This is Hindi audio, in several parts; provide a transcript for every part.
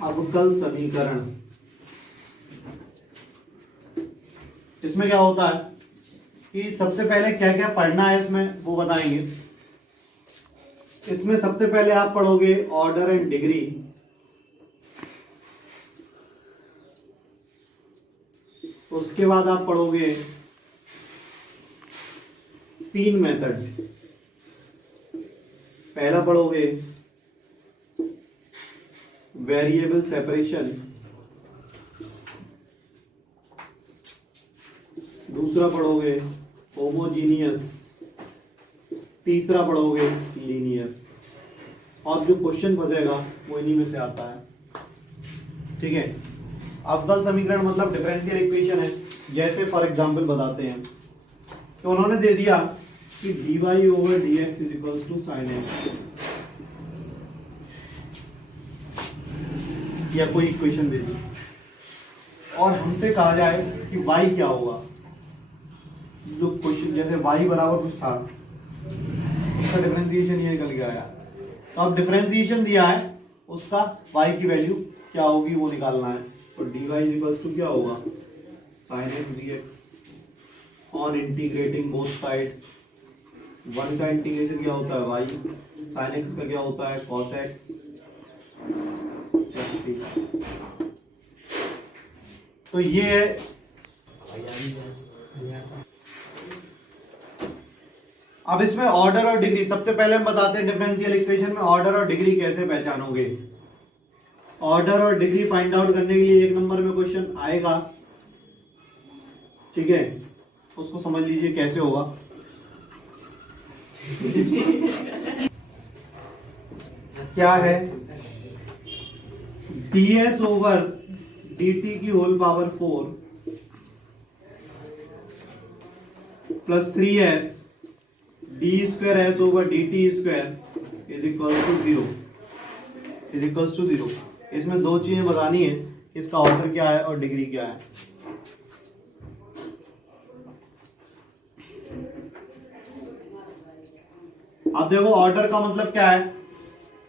अवकल समीकरण, इसमें क्या होता है कि सबसे पहले क्या क्या पढ़ना है इसमें वो बताएंगे। इसमें सबसे पहले आप पढ़ोगे ऑर्डर एंड डिग्री, उसके बाद आप पढ़ोगे 3 मेथड। पहला पढ़ोगे वेरिएबल सेपरेशन, दूसरा पढ़ोगे होमोजीनियस, तीसरा पढ़ोगे लीनियर। और जो क्वेश्चन बचेगा वो इन्हीं में से आता है। ठीक है, अवकल समीकरण मतलब डिफरेंशियल इक्वेशन है। जैसे फॉर एग्जांपल बताते हैं तो उन्होंने दे दिया कि dy over dx is equals to sin x, या कोई इक्वेशन दे दी और हमसे कहा जाए कि y क्या होगा। जो क्वेश्चन जैसे y बराबर कुछ था, उसका डिफरेंशिएशन ये निकल के आया। तो अब डिफरेंशिएशन दिया है, उसका y की वैल्यू क्या होगी वो निकालना है। तो dy इज इक्वल्स टू क्या होगा sin x dx on integrating both side. 1 का इंटीग्रेशन क्या होता है y, sin x का क्या होता है cos x। तो ये है अब इसमें ऑर्डर और डिग्री। सबसे पहले हम बताते हैं डिफरेंशियल इक्वेशन में ऑर्डर और डिग्री कैसे पहचानोगे। ऑर्डर और डिग्री फाइंड आउट करने के लिए 1 नंबर में क्वेश्चन आएगा, ठीक है, उसको समझ लीजिए कैसे होगा। क्या है, ds ओवर dt की whole power 4 plus 3s d square s over d t square is equal to 0, is equal to 0। इसमें 2 चीजें बतानी है, इसका ऑर्डर क्या है और डिग्री क्या है। अब देखो ऑर्डर का मतलब क्या है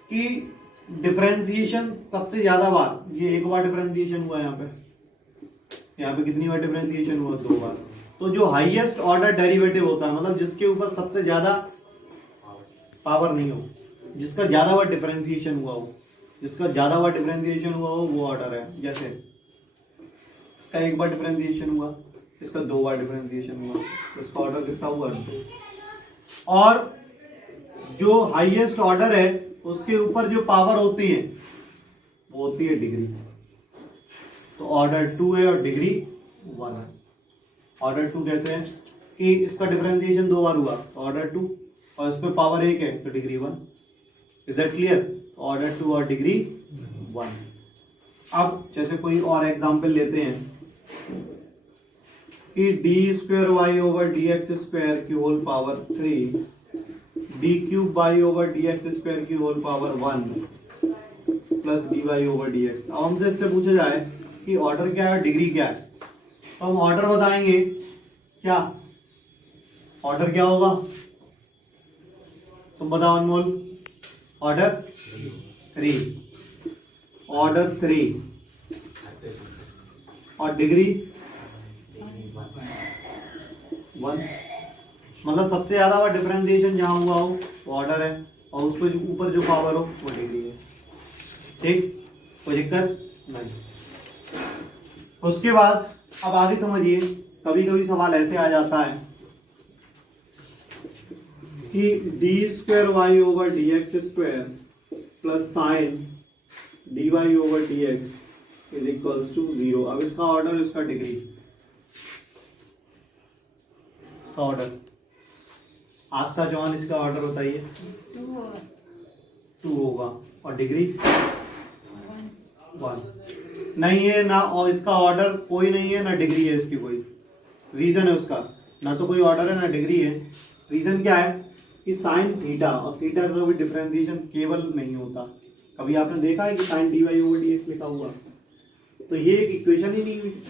कि डिफरेंशिएशन सबसे ज्यादा बार, ये 1 बार डिफरेंशिएशन हुआ यहाँ पे कितनी बार डिफरेंशिएशन हुआ 2 बार। तो जो हाईएस्ट ऑर्डर डेरिवेटिव होता है मतलब जिसके ऊपर सबसे ज्यादा पावर नहीं हो, जिसका ज्यादा बार डिफरेंशिएशन हुआ हो, जिसका ज्यादा बार डिफरेंशिएशन हुआ हो वो ऑर्डर है। जैसे इसका 1 बार डिफरेंशिएशन हुआ, इसका 2 बार डिफरेंशिएशन हुआ, तो इसका ऑर्डर कितना हुआ 2। और जो हाईएस्ट ऑर्डर है उसके ऊपर जो पावर होती है वो होती है डिग्री। तो ऑर्डर 2 है और डिग्री 1 है। ऑर्डर 2 कैसे है कि इसका डिफरेंशिएशन 2 बार हुआ तो ऑर्डर 2, और इस पे पावर 1 है तो degree 1। Is that clear? Order 2 और डिग्री 1। अब जैसे कोई और एग्जांपल लेते हैं कि d square y over d x square की whole power 3 d cube y over d x square की whole power 1 plus d y over d x. अब हमसे इससे पूछा जाए कि ऑर्डर क्या है, डिग्री क्या है, तो हम ऑर्डर बताएंगे। क्या ऑर्डर क्या होगा तुम बताओ अनमोल? ऑर्डर 3, ऑर्डर 3 और डिग्री 1। मतलब सबसे ज्यादा बार डिफरेंशिएशन जहां हुआ हो वो ऑर्डर है और उस पर ऊपर जो पावर हो वो डिग्री है। ठीक, कोई दिक्कत नहीं। उसके बाद अब आगे समझिए, कभी कभी सवाल ऐसे आ जाता है कि d square y over d x square plus sine d y over d x is equals to 0। अब इसका ऑर्डर, इसका डिग्री, इसका ऑर्डर आस्था चौहान, इसका ऑर्डर बताइए। 2 होगा और डिग्री 1 नहीं है ना, और इसका ऑर्डर कोई नहीं है ना डिग्री है इसकी कोई। रीजन है उसका, ना तो कोई ऑर्डर है ना डिग्री है। रीजन क्या है कि साइन थीटा, और थीटा का भी डिफरेंशिएशन केवल नहीं होता। कभी आपने देखा है कि sine d y over d x लिखा हुआ, तो ये एक इक्वेशन ही नहीं हुई।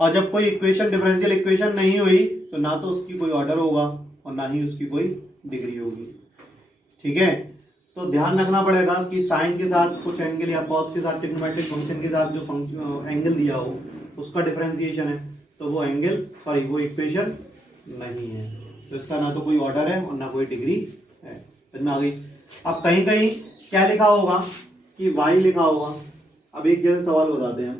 और जब कोई इक्वेशन डिफरेंशियल इक्वेशन नहीं हुई तो ना तो उसकी कोई ऑर्डर होगा और ना ही उसकी कोई डिग्री होगी। ठीक है, तो ध्यान रखना पड़ेगा कि साइन के साथ कुछ एंगल या कॉस के साथ ट्रिग्नोमेट्रिक फंक्शन के साथ जो एंगल दिया हो उसका डिफरेंशिएशन है, तो वो वो इक्वेशन नहीं है। तो इसका ना तो कोई ऑर्डर है और ना कोई डिग्री है। समझ में आ गई। अब कहीं कहीं क्या लिखा होगा कि y लिखा होगा। अब एक जैसे सवाल बताते हैं,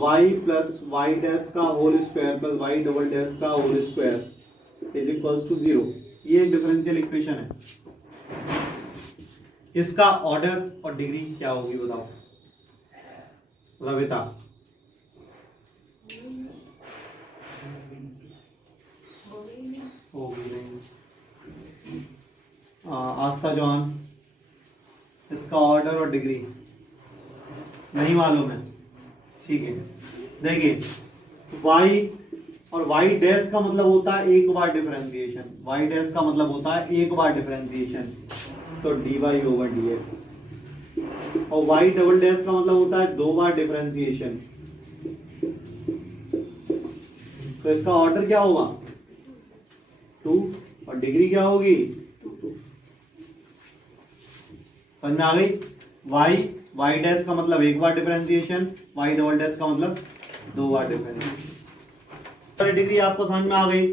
y प्लस वाई डैश का whole square plus y double dash का whole square is equals to 0। ये एक डिफरेंशियल इक्वेशन है। इसका ऑर्डर और डिग्री क्या होगी बताओ रविता। आस्था जॉन, इसका ऑर्डर और डिग्री नहीं मालूम है। ठीक है, देखिए y और y डैश का मतलब होता है एक बार डिफरेंशिएशन। y डैश का मतलब होता है एक बार डिफरेंशिएशन, तो dy ओवर dx। और y डबल डैश का मतलब होता है दो बार डिफरेंशिएशन, तो इसका ऑर्डर क्या होगा 2 और डिग्री क्या होगी। समझ में आ गई। y डैश का मतलब एक बार डिफरेंशिएशन, y डबल डैश का मतलब दो बार डिफरेंशिएशन। डिग्री आपको समझ में आ गई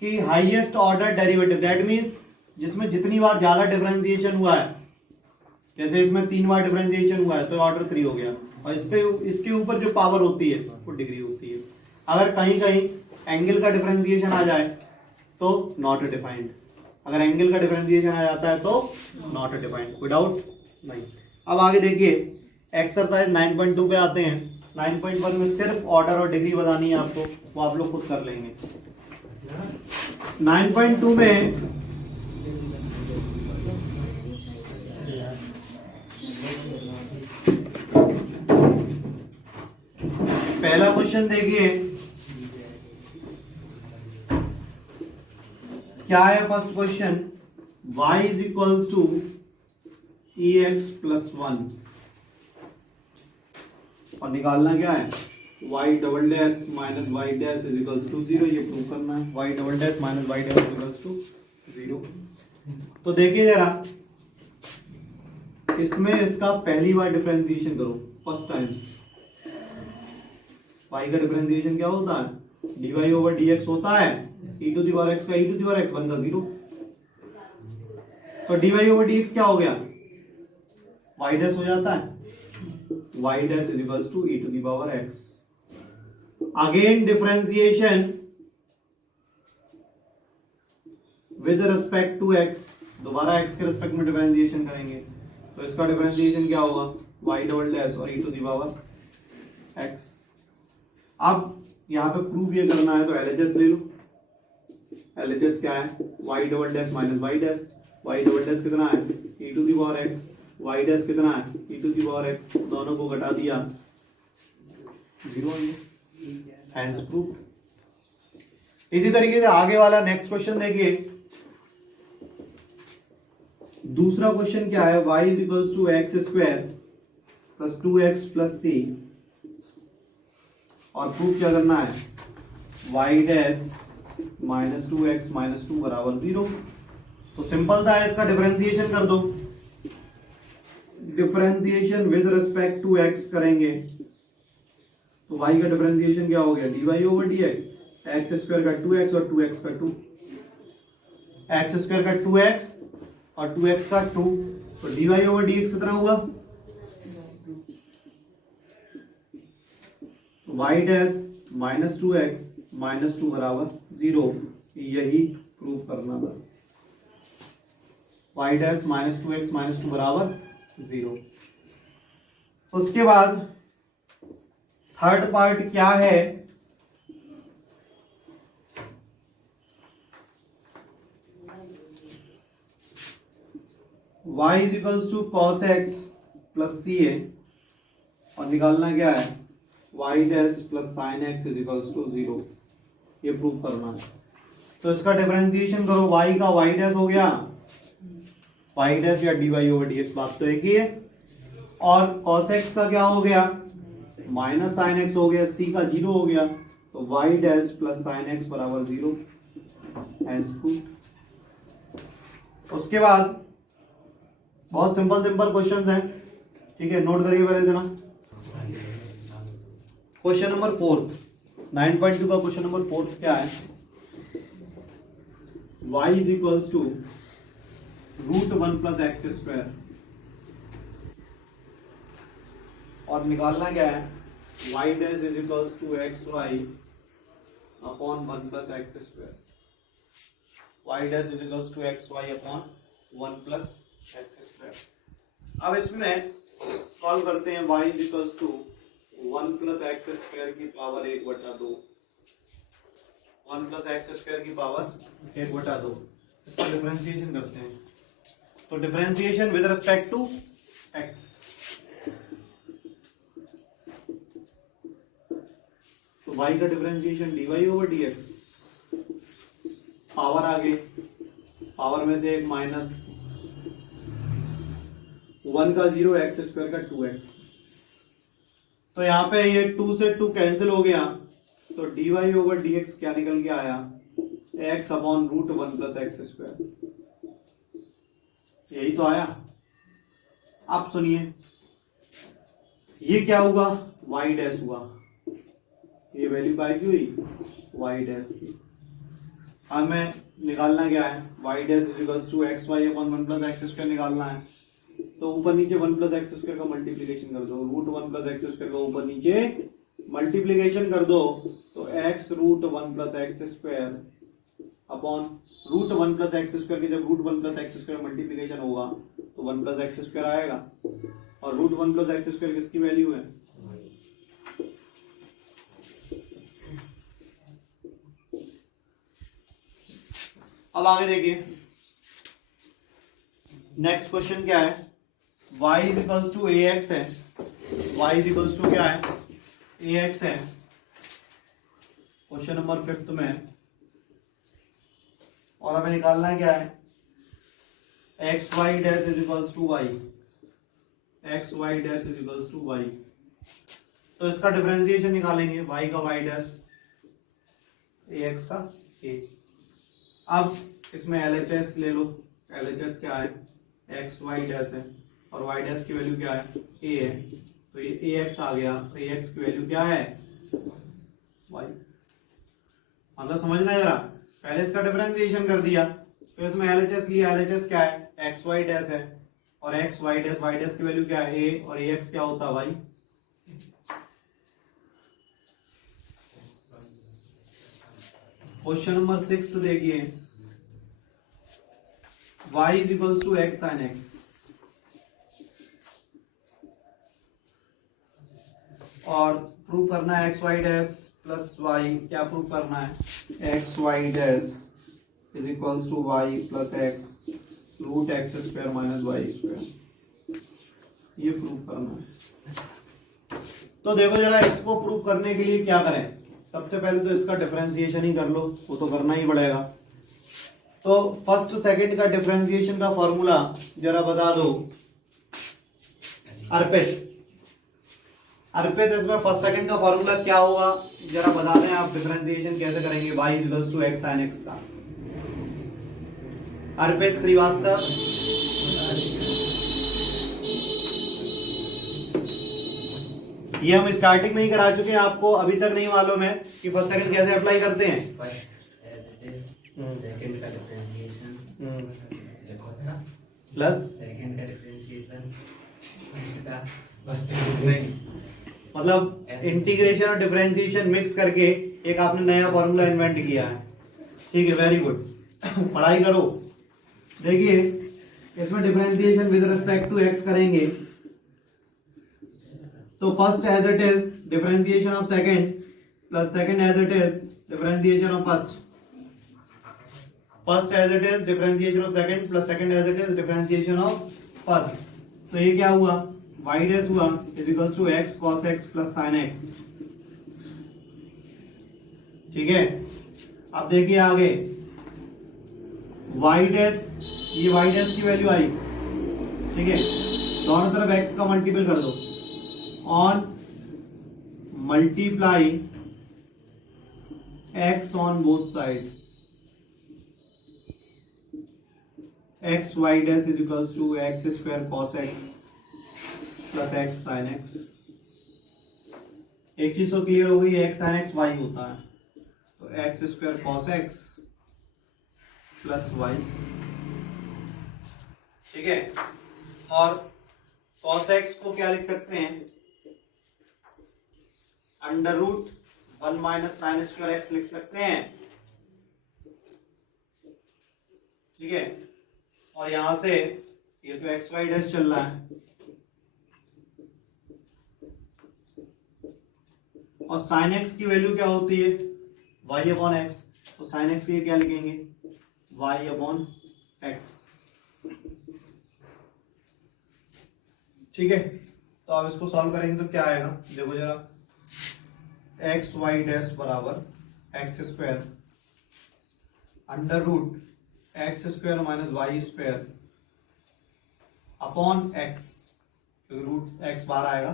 कि highest order derivative, that means जिसमें जितनी बार ज्यादा डिफरेंशिएशन हुआ है, जैसे इसमें 3 बार डिफरेंशिएशन हुआ है तो ऑर्डर 3 हो गया, और इसके ऊपर जो पावर होती है वो डिग्री होती है। अगर कहीं कहीं एंगल का डिफरेंशिएशन आ जाए तो नॉट डिफाइंड, अगर एंगल का डिफरेंशिएशन आ जाता है तो नॉट डिफाइंड। कोई डाउट नहीं। अब आगे देखिए एक्सरसाइज 9.2 पे आते हैं। 9.1 में सिर्फ ऑर्डर और डिग्री बतानी है आपको, वो आप लोग खुद कर लेंगे। 9.2 में पहला क्वेश्चन देखिए क्या है। First question, y is equals to ex plus 1 और निकालना क्या है y double dash minus y dash is equals to 0। ये प्रूव करना है y double dash minus y dash is equals to 0। तो देखिए जरा, इसमें इसका पहली बार डिफरेंशिएशन करो फर्स्ट टाइम। y का डिफरेंशिएशन क्या होता है dy ओवर dx होता है e to the power x का e to the power x 1 का 0। तो dy ओवर dx क्या हो गया y डैश हो जाता है y dash is equals to e to the power x। Again differentiation with respect to x, दोबारा x के रिस्पेक्ट में डिफरेंशिएशन करेंगे तो इसका डिफरेंशिएशन क्या होगा y डबल डैश और e to the power x। अब यहां पे प्रूफ ये करना है तो LHS ले लो। LHS क्या है y double dash minus y dash, y double dash कितना है e to the power x, y dash कितना है e to the power x, दोनों को घटा दिया 0 हैंस प्रूफ। इसी तरीके से आगे वाला नेक्स्ट क्वेश्चन देखिए। दूसरा क्वेश्चन क्या है, y is equals to x square प्लस 2x प्लस c और प्रूफ क्या करना है y dash minus 2x minus 2 बराबर 0। तो सिंपल था, इसका डिफरेंशिएशन कर दो। Differentiation with respect to x करेंगे तो y का डिफरेंशिएशन क्या हो गया dy over dx, x square का 2x और 2x का 2, एक्स स्क्वायर का 2x और 2x का 2, तो dy ओवर dx कितना हुआ y dash minus 2x minus 2 बराबर 0। यही प्रूव करना था y dash minus 2x minus 2 बराबर 0। उसके बाद थर्ड पार्ट क्या है, y is equals to cos x plus c a और निकालना क्या है y dash plus sine x is equals to 0। ये प्रूव करना है तो इसका डिफरेंशिएशन करो, y का y डैश हो गया y डैश या dy ओवर dx, बात तो एक ही है। और cos x का क्या हो गया माइनस साइन एक्स हो गया, c का 0 हो गया, तो y dash plus sine x बराबर 0 हैंस प्रूव्ड। उसके बाद बहुत सिंपल सिंपल क्वेश्चन हैं, ठीक है, नोट करिए पहले जरा। क्वेश्चन नंबर 4, 9.2 का क्वेश्चन नंबर 4 क्या है? y is equals to √1 plus x square, और निकालना क्या है? y dash is equals to x y upon 1 plus x square, y dash is equals to x y upon 1 plus x square. अब इसमें सॉल्व करते हैं। y is equals to 1 plus x square की पावर 1/2, 1 प्लस एक्स स्क्वायर की पावर 1/2, इसका डिफरेंशिएशन करते हैं। तो differentiation with respect to x, तो y का differentiation dy over dx, power आगे, पावर में से एक माइनस 1 का 0, एक्स स्क्वायर का 2x, तो यहाँ पे ये 2 से 2 कैंसिल हो गया, तो dy ओवर dx क्या निकल के आया? x upon √1 plus x square, यही तो आया। अब सुनिए, ये क्या हुआ? y डैश हुआ, ये वैल्यू काय की हुई? y डैश की। हमें निकालना क्या है? y dash is equals to x y upon 1 plus x square निकालना है। तो ऊपर नीचे 1 प्लस एक्स स्क्वायर का मल्टीप्लीकेशन कर दो, √1 प्लस एक्स स्क्वायर का ऊपर नीचे मल्टीप्लीकेशन कर दो, तो x √1 plus x square upon √1 plus x square की जब √1 प्लस एक्स स्क्वायर मल्टीप्लीकेशन होगा तो 1 प्लस एक्स स्क्वायर आएगा, और √1 प्लस एक्स स्क्वायर किसकी वैल्यू है? अब आगे देखिए, नेक्स्ट क्वेश्चन क्या है? y is equals to ax है, y इज इक्वल्स टू क्या है? ax है, क्वेश्चन नंबर 5 में, और हमें निकालना है क्या है? X y dash is equals to y, x y dash is equals to y. तो इसका डिफरेंशिएशन निकालेंगे, y का y डैश, ax का a। अब इसमें LHS ले लो, LHS क्या है? एक्स वाई डैश है, और y डैश की वैल्यू क्या है? a है, तो ये ax आ गया, तो ax की वैल्यू क्या है? y। मतलब समझना है जरा, पहले इसका डिफरेंशिएशन कर दिया, फिर इसमें LHS लिया, LHS क्या है? एक्स वाई डैश है, और एक्स वाई डैश की वैल्यू क्या है? a, और ax क्या होता है? y। क्वेश्चन नंबर 6 देखिए, y is equals to x sine x, और प्रूव करना है x y dash plus y. क्या प्रूव करना है? X y dash is equals to y plus x root x square minus y square, ये प्रूव करना है। तो देखो जरा, इसको प्रूव करने के लिए क्या करें? सबसे पहले तो इसका डिफरेंशिएशन ही कर लो, वो तो करना ही पड़ेगा। तो फर्स्ट सेकंड का डिफरेंशिएशन का फॉर्मूला जरा बता दो अर्पित। अर्पित, इसमें फर्स्ट सेकंड का फॉर्मूला क्या होगा जरा बता दें आप, डिफरेंशिएशन कैसे करेंगे y is equals to x sine x का? अर्पित श्रीवास्तव, ये हम स्टार्टिंग में ही करा चुके हैं, आपको अभी तक नहीं मालूम है कि फर्स्ट सेकंड कैसे अप्लाई करते हैं? सेकंड का डिफरेंशिएशन प्लस सेकंड का डिफरेंशिएशन, मतलब इंटीग्रेशन और डिफरेंशिएशन मिक्स करके एक आपने नया फॉर्मूला इन्वेंट किया है। ठीक है, वेरी गुड, पढ़ाई करो। देखिए, इसमें differentiation with respect to x करेंगे, तो first as it is differentiation of second plus second as it is differentiation of first, first as it is differentiation of second plus second as it is differentiation of first. तो ये क्या हुआ? y डैश हुआ is equals to x cos x plus sin x। ठीक है, अब देखिए आगे, y डैश, ये y डैश की वैल्यू आई, ठीक है, दोनों तरफ x का मल्टीपल कर दो, on multiply x on both side, x y dash is equals to x square cos x plus x sine x. एक चीज तो क्लियर हो गई, एक्स साइन एक्स वाई होता है, तो x square cos x plus y, ठीक है। और कॉस एक्स को क्या लिख सकते हैं, under root 1 minus sine square x लिख सकते हैं, ठीक है। और यहां से ये तो एक्स वाई डैश चल रहा है, और साइन एक्स की वैल्यू क्या होती है, वाई अपॉन एक्स, तो साइन एक्स की क्या लिखेंगे, वाई अपॉन एक्स, ठीक है। तो अब इसको सॉल्व करेंगे तो क्या आएगा, देखो जरा, एक्स वाई डैश बराबर x square under root x square minus y square upon x, क्योंकि रूट एक्स बाहर आएगा,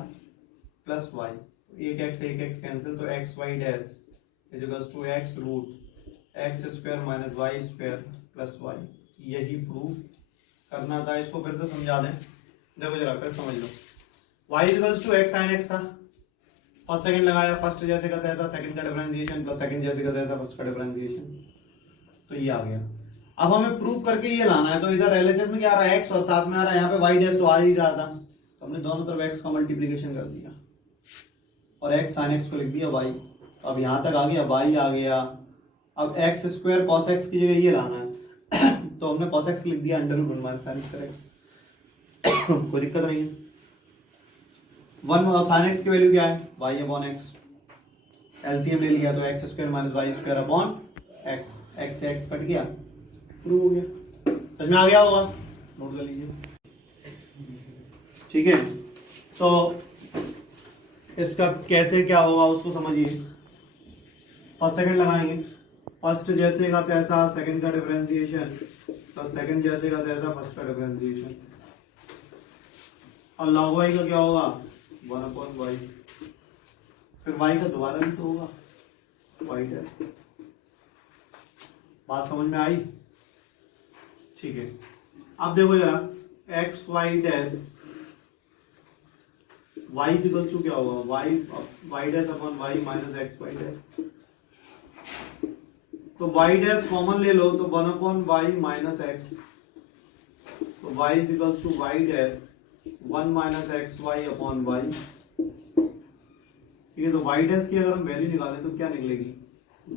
प्लस वाई, एक एक्स कैंसिल, तो x y dash is equals to x root x square minus y square plus y. यही प्रूव करना था। इसको फिर से समझा दें, देखो जरा फिर समझ लो। y equals to x sine x था, फर्स्ट सेकंड लगाया, फर्स्ट जैसे का था सेकंड का डिफरेंशिएशन, प्लस सेकंड जैसे का था फर्स्ट का डिफरेंशिएशन, तो ये आ गया। अब हमें प्रूफ करके ये लाना है, तो इधर एलएचएस में क्या आ रहा है x, और साथ में आ रहा है यहाँ पे y डैश, तो आ ही रहा था, तो हमने दोनों तरफ x का मल्टीप्लीकेशन कर दिया और x sin x को लिख दिया y। अब यहाँ तक आ गया, y आ गया। अब x स्क्वायर cos x की जगह ये लाना है तो हमने cos x लिख दिया under root 1 minus sin square x कोई दिक्कत नहीं है। 1 और sin x की वैल्यू क्या है, y अपॉन x, एलसीएम ले लिया तो x square minus y square upon x, x से x कट गया, प्रूव हो गया। समझ में आ गया होगा, नोट कर लीजिए, ठीक है। तो इसका कैसे क्या होगा उसको समझिए। फर्स्ट सेकंड लगाएंगे, फर्स्ट जैसे का तैसा सेकंड का डिफरेंशिएशन प्लस सेकंड जैसे का तैसा फर्स्ट का डिफरेंशिएशन, और log y का क्या होगा 1/y, फिर y का दोबारा भी तो होगा y डैश। बात समझ में आई, ठीक है। अब देखो जरा x y dash y equals to क्या होगा, y dash upon y minus x y dash, तो y डैश कॉमन ले लो तो 1/y माइनस एक्स, तो y equals to y dash 1 minus x y upon y, ठीक है। तो y डैश की अगर हम वैल्यू निकालें तो क्या निकलेगी,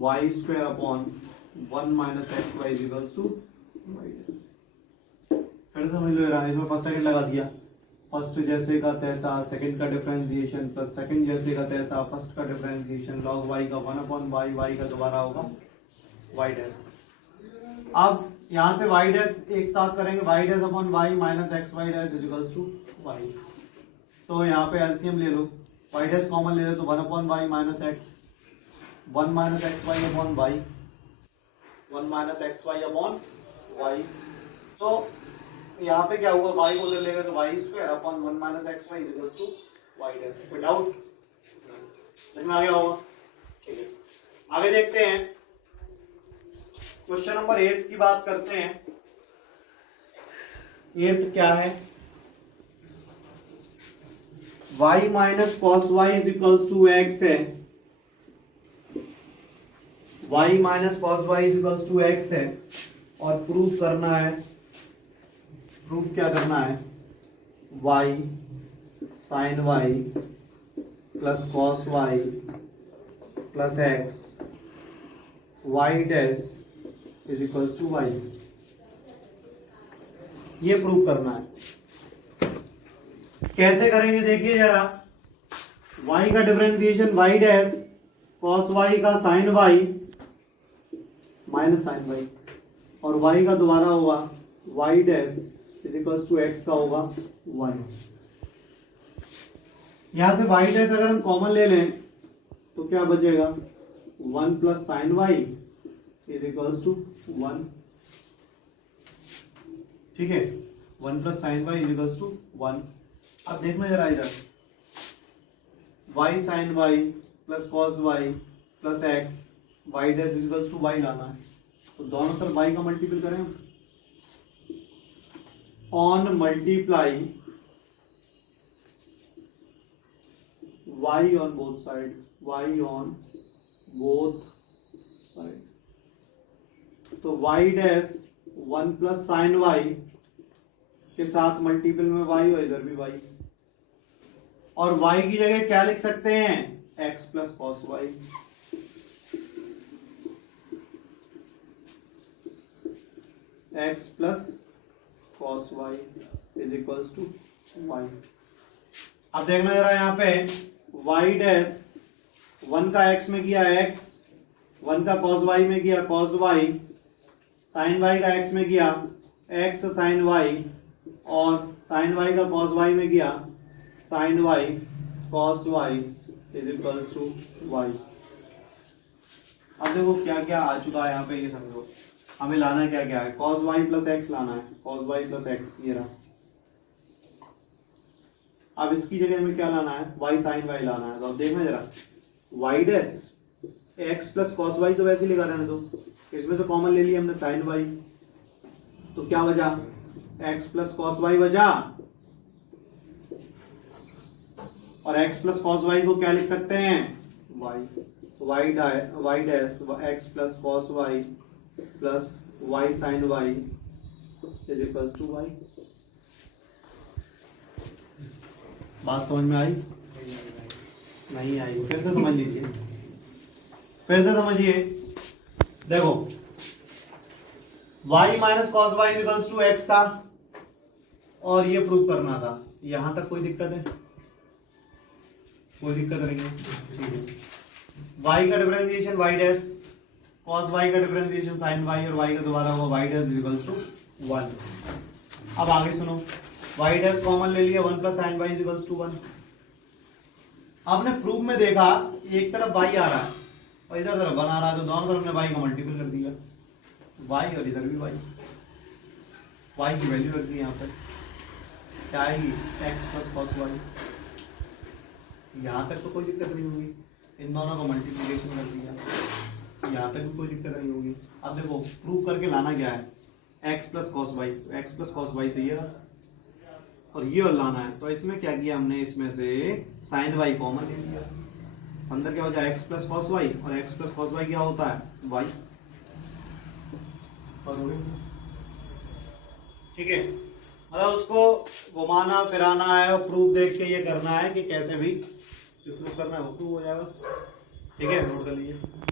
y square upon 1 minus x y equals to y dash. फिर समझ लो यार, इसमें फर्स्ट सेकंड लगा दिया, फर्स्ट जैसे का तैसा सेकंड का डिफरेंशिएशन प्लस सेकंड जैसे का तैसा फर्स्ट का डिफरेंशिएशन, log y का 1/y, y का दोबारा होगा y डैश। अब यहां से y डैश एक साथ करेंगे, y dash upon y minus x y dash is equals to y, तो यहाँ पे एलसीएम ले लो, y डैश कॉमन ले लो तो 1/y minus x, 1 minus x y upon y, 1 minus x y upon y, तो यहाँ पे क्या हुआ, y को ले लेंगे तो y square upon 1 minus x y is equals to y dash. कोई डाउट, समझ में आ गया होगा, ठीक है। आगे देखते हैं, क्वेश्चन नंबर 8 की बात करते हैं। 8 क्या है, y minus cos y is equals to x है, y minus cos y is equals to x है, और प्रूफ करना है, प्रूफ क्या करना है, y sine y plus cos y plus x y dash is equals to y, ये प्रूफ करना है। कैसे करेंगे देखिए जरा, y का differentiation y dash cos y का sine y minus sine y, और y का दोबारा होगा y dash is equals to x का होगा y। यहां से y डैश अगर हम कॉमन ले लें तो क्या बचेगा, 1 plus sine y is equals to 1, ठीक है, 1 plus sine y is equals to 1। अब देखना जरा इधर, y sine y plus cos y plus x y dash is equals to y लाना है, तो दोनों तरफ y का मल्टीपल करें, on multiply y on both side, y on both side. तो y dash 1 plus sine y के साथ मल्टीपल में y और इधर भी y, और y की जगह क्या लिख सकते हैं, x plus cos y। x plus cos y is equals to y। अब देखना जरा यहाँ पे y डैश 1 का x में किया x, 1 का cos y में किया cos y, sin y का x में किया x sin y, और sin y का cos y में किया sin y cos y is equals to y। अब देखो क्या क्या आ चुका है यहाँ पे, ये समझो हमें लाना क्या क्या है, cos y प्लस x लाना है, cos y प्लस x ये रहा। अब इसकी जगह हमें क्या लाना है, y sin y लाना है। तो अब देखना जरा y dash x plus cos y तो वैसे लिखा रहने दो, इसमें से कॉमन ले लिया हमने sin y, तो क्या बचा x प्लस cos y बचा, और x प्लस cos y को क्या लिख सकते हैं y, y dash x plus cos y plus y sin y is equals to y। बात समझ में आई, नहीं आई, फिर से समझ लीजिए, फिर से समझिए। देखो y minus cos y equals to x था, और ये प्रूव करना था। यहां तक कोई दिक्कत है, कोई दिक्कत नहीं है, ठीक है। y का differentiation y dash cos y का डिफरेंशिएशन sin y, और y का दोबारा होगा y डैश इक्वल्स टू 1। अब आगे सुनो, y डैश कॉमन ले लिया, 1 plus sin y equals to 1। आपने प्रूफ में देखा एक तरफ y आ रहा है और इधर तरफ 1 आ रहा है, तो दोनों तरफ ने y का मल्टीपल कर दिया, y और इधर भी y की वैल्यू रख दी यहाँ पर, क्या आएगी x प्लस कॉस y। यहाँ तक तो कोई दिक्कत नहीं होगी, इन दोनों को मल्टीप्लिकेशन कर दिया, यहाँ तक भी कोई दिक्कत नहीं होगी। अब देखो प्रूव करके लाना क्या है, x प्लस कॉस y, तो x प्लस कॉस y तो ये रहा, और ये और लाना है। तो इसमें क्या किया हमने, इसमें से sin y कॉमन ले लिया, अंदर क्या हो जाए x प्लस कॉस y, और x प्लस कॉस y क्या होता है y। ठीक है, मतलब उसको घुमाना फिराना है और प्रूफ देख के ये करना है कि कैसे भी जो प्रूफ करना है वो प्रूफ हो जाए बस। ठीक है, नोट कर लीजिए।